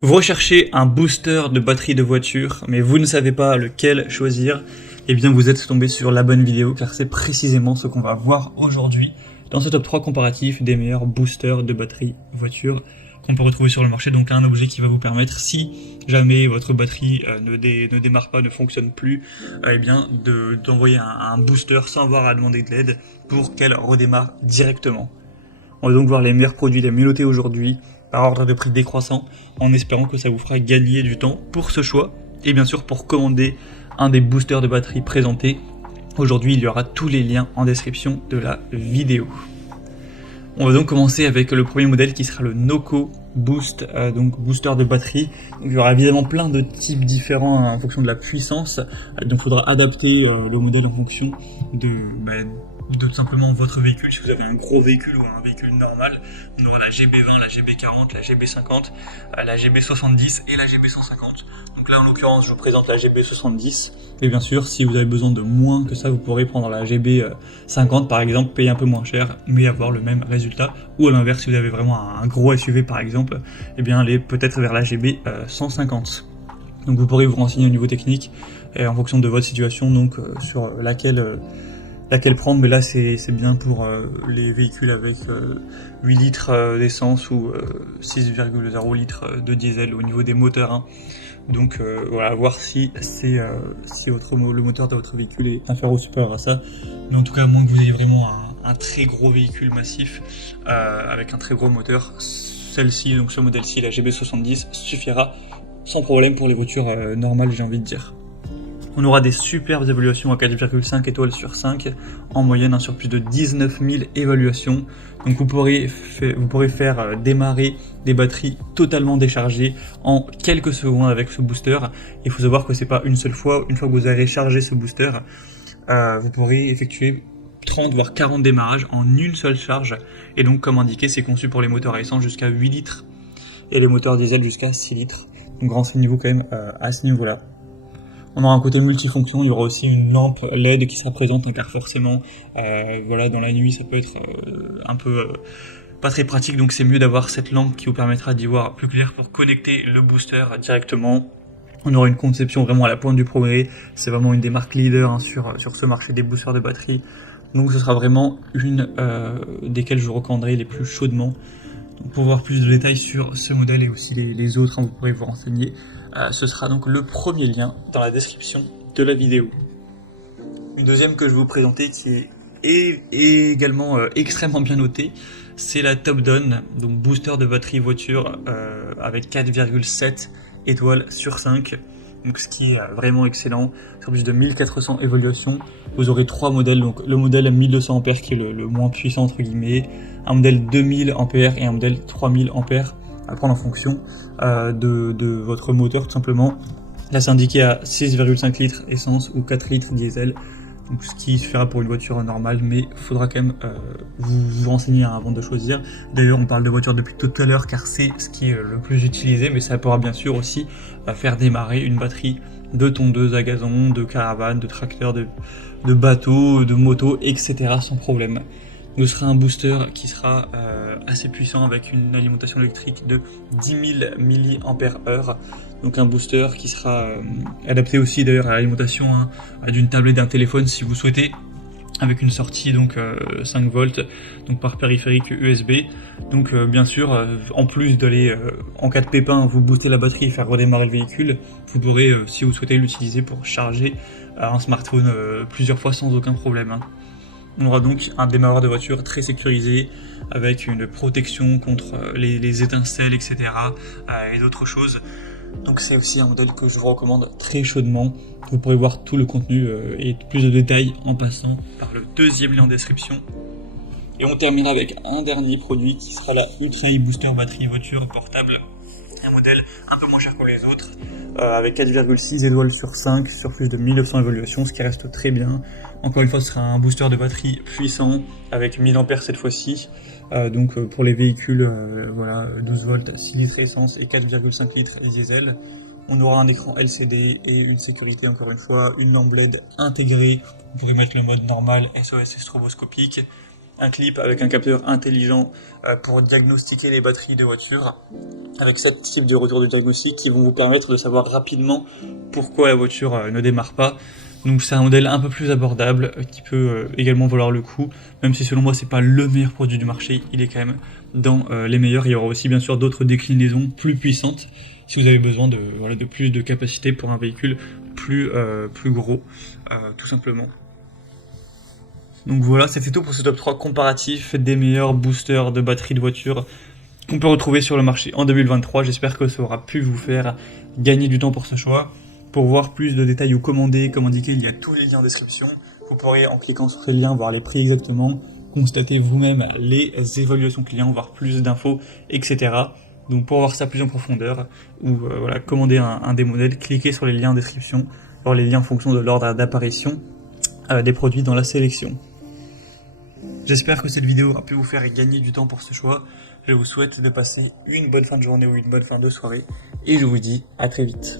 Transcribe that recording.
Vous recherchez un booster de batterie de voiture, mais vous ne savez pas lequel choisir, eh bien vous êtes tombé sur la bonne vidéo, car c'est précisément ce qu'on va voir aujourd'hui dans ce top 3 comparatif des meilleurs boosters de batterie voiture qu'on peut retrouver sur le marché. Donc un objet qui va vous permettre, si jamais votre batterie ne démarre pas, ne fonctionne plus, eh bien d'envoyer un booster sans avoir à demander de l'aide pour qu'elle redémarre directement. On va donc voir les meilleurs produits, les mieux notés aujourd'hui, par ordre de prix décroissant, en espérant que ça vous fera gagner du temps pour ce choix, et bien sûr pour commander un des boosters de batterie présentés. Aujourd'hui, il y aura tous les liens en description de la vidéo. On va donc commencer avec le premier modèle qui sera le Noco Boost, donc booster de batterie. Il y aura évidemment plein de types différents en fonction de la puissance, donc il faudra adapter le modèle en fonction de tout simplement votre véhicule. Si vous avez un gros véhicule ou un véhicule normal, on aura la GB20, la GB40, la GB50, la GB70 et la GB150. Donc là en l'occurrence je vous présente la GB70, et bien sûr si vous avez besoin de moins que ça, vous pourrez prendre la GB50 par exemple, payer un peu moins cher mais avoir le même résultat, ou à l'inverse si vous avez vraiment un gros SUV par exemple, et bien aller peut-être vers la GB150. Donc vous pourrez vous renseigner au niveau technique et en fonction de votre situation, donc sur laquelle prendre, mais là c'est bien pour les véhicules avec 8 litres d'essence ou 6,0 litres de diesel au niveau des moteurs, hein. Donc voilà, voir si le moteur de votre véhicule est inférieur ou supérieur à ça, mais en tout cas à moins que vous ayez vraiment un très gros véhicule massif avec un très gros moteur, celle-ci, donc ce modèle-ci, la GB70, suffira sans problème pour les voitures normales, j'ai envie de dire. On aura des superbes évaluations à 4,5 étoiles sur 5, en moyenne sur plus de 19 000 évaluations. Donc vous pourrez faire démarrer des batteries totalement déchargées en quelques secondes avec ce booster. Il faut savoir que c'est pas une seule fois, une fois que vous avez chargé ce booster, vous pourrez effectuer 30 voire 40 démarrages en une seule charge. Et donc comme indiqué, c'est conçu pour les moteurs à essence jusqu'à 8 litres et les moteurs diesel jusqu'à 6 litres. Donc renseignez-vous quand même à ce niveau-là. On aura un côté multifonction, il y aura aussi une lampe LED qui sera présente, hein, car forcément, voilà, dans la nuit, ça peut être un peu pas très pratique, donc c'est mieux d'avoir cette lampe qui vous permettra d'y voir plus clair pour connecter le booster directement. On aura une conception vraiment à la pointe du progrès, c'est vraiment une des marques leaders, hein, sur ce marché des boosters de batterie, donc ce sera vraiment une desquelles je vous recommanderai les plus chaudement. Donc, pour voir plus de détails sur ce modèle et aussi les autres, hein, vous pourrez vous renseigner. Ce sera donc le premier lien dans la description de la vidéo. Une deuxième que je vais vous présenter qui est également extrêmement bien notée, c'est la Top Down, donc booster de batterie voiture avec 4,7 étoiles sur 5. Donc ce qui est vraiment excellent, sur plus de 1400 évaluations. Vous aurez trois modèles, donc le modèle 1200 A qui est le moins puissant entre guillemets, un modèle 2000 A et un modèle 3000 A à prendre en fonction de votre moteur tout simplement. Là c'est indiqué à 6,5 litres essence ou 4 litres diesel, donc ce qui suffira pour une voiture normale, mais il faudra quand même vous renseigner avant de choisir. D'ailleurs on parle de voiture depuis tout à l'heure car c'est ce qui est le plus utilisé, mais ça pourra bien sûr aussi faire démarrer une batterie de tondeuse à gazon, de caravane, de tracteur, de bateau, de moto, etc. sans problème. Ce sera un booster qui sera assez puissant avec une alimentation électrique de 10 000 mAh. Donc un booster qui sera adapté aussi d'ailleurs à l'alimentation d'une tablette, d'un téléphone si vous souhaitez, avec une sortie donc 5 volts donc par périphérique USB. Donc bien sûr en plus d'aller en cas de pépin vous booster la batterie et faire redémarrer le véhicule, vous pourrez si vous souhaitez l'utiliser pour charger un smartphone plusieurs fois sans aucun problème, hein. On aura donc un démarreur de voiture très sécurisé avec une protection contre les étincelles, etc. Et d'autres choses. Donc c'est aussi un modèle que je vous recommande très chaudement. Vous pourrez voir tout le contenu et plus de détails en passant par le deuxième lien en description. Et on terminera avec un dernier produit qui sera la Ultra Booster batterie voiture portable. Un modèle un peu moins cher que les autres, avec 4,6 étoiles sur 5 sur plus de 1900 évaluations, ce qui reste très bien. Encore une fois, ce sera un booster de batterie puissant avec 1000 A cette fois-ci. Donc pour les véhicules, voilà, 12 volts, 6 litres essence et 4,5 litres diesel. On aura un écran LCD et une sécurité, encore une fois, une lampe LED intégrée. Vous pourrez mettre le mode normal, SOS et stroboscopique. un clip avec un capteur intelligent pour diagnostiquer les batteries de voiture, avec 7 types de retours de diagnostic qui vont vous permettre de savoir rapidement pourquoi la voiture ne démarre pas. Donc c'est un modèle un peu plus abordable qui peut également valoir le coup, même si selon moi c'est pas le meilleur produit du marché, il est quand même dans les meilleurs. Il y aura aussi bien sûr d'autres déclinaisons plus puissantes si vous avez besoin de plus de capacité pour un véhicule plus gros, tout simplement. Donc voilà, c'était tout pour ce top 3 comparatif des meilleurs boosters de batterie de voiture qu'on peut retrouver sur le marché en 2023. J'espère que ça aura pu vous faire gagner du temps pour ce choix. Pour voir plus de détails ou commander, comme indiqué, il y a tous les liens en description. Vous pourrez, en cliquant sur ces liens, voir les prix exactement, constater vous-même les évaluations clients, voir plus d'infos, etc. Donc pour voir ça plus en profondeur, ou commander un des modèles, cliquez sur les liens en description, voir les liens en fonction de l'ordre d'apparition des produits dans la sélection. J'espère que cette vidéo a pu vous faire gagner du temps pour ce choix. Je vous souhaite de passer une bonne fin de journée ou une bonne fin de soirée, et je vous dis à très vite.